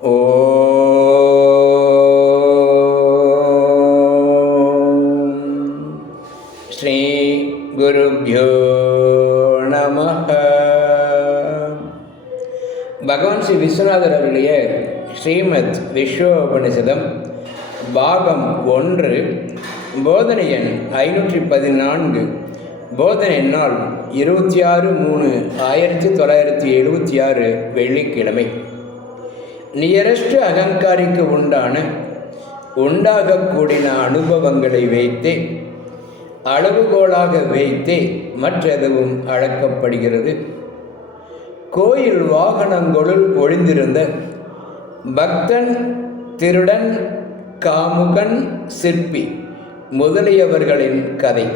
ஸ்ரீ குருப்யோ நம பகவான் ஸ்ரீ விஸ்வநாதர் அவருடைய ஸ்ரீமத் விஸ்வோபனிஷதம் பாகம் ஒன்று போதனை எண் ஐநூற்றி பதினான்கு போதனை நாள் இருபத்தி ஆறு மூணு ஆயிரத்தி தொள்ளாயிரத்தி எழுபத்தி ஆறு வெள்ளிக்கிழமை. நியரஸ்ட் அகங்காரிக்கு உண்டான உண்டாகக்கூடிய அனுபவங்களை வைத்தே அளவுகோலாக வைத்தே மற்றெதுவும் அழைக்கப்படுகிறது கோயில் வாகனங்களுள் ஒளிந்திருந்த பக்தன் திருடன் காமுகன் சிற்பி முதலியவர்களின் கதை.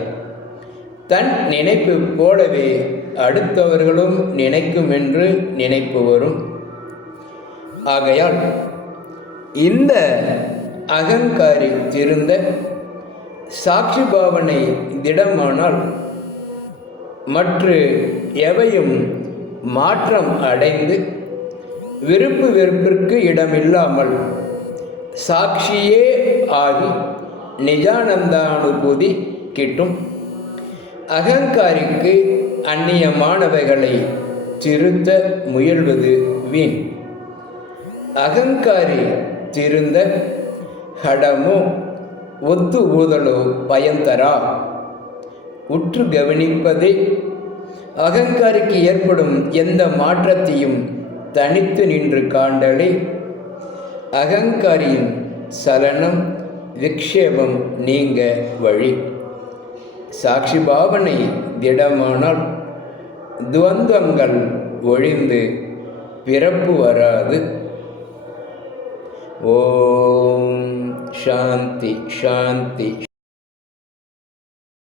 தன் நினைப்பு போலவே அடுத்தவர்களும் நினைக்கும் என்று நினைப்பு வரும். ஆகையால் இந்த அகங்காரி இருந்த சாட்சி பாவனை திடமானால் மற்ற எவையும் மாற்றம் அடைந்து விருப்பு வெறுப்பிற்கு இடமில்லாமல் சாட்சியே ஆகி நிஜானந்தானுபூதி கிட்டும். அகங்காரிக்கு அந்நியமானவைகளை திருத்த முயல்வது வீண். அகங்காரி திருந்த ஹடமோ ஒத்து ஊதலோ பயன்தரா உற்று கவனிப்பதே. அகங்காரிக்கு ஏற்படும் எந்த மாற்றத்தையும் தனித்து நின்று காண்டலே. அகங்காரியின் சலனம் விக்ஷேபம் நீங்க வழி. சாட்சி பாவனை திடமானால் துவந்தங்கள் ஒழிந்து பிறப்பு வராது. ஓம் சாந்தி சாந்தி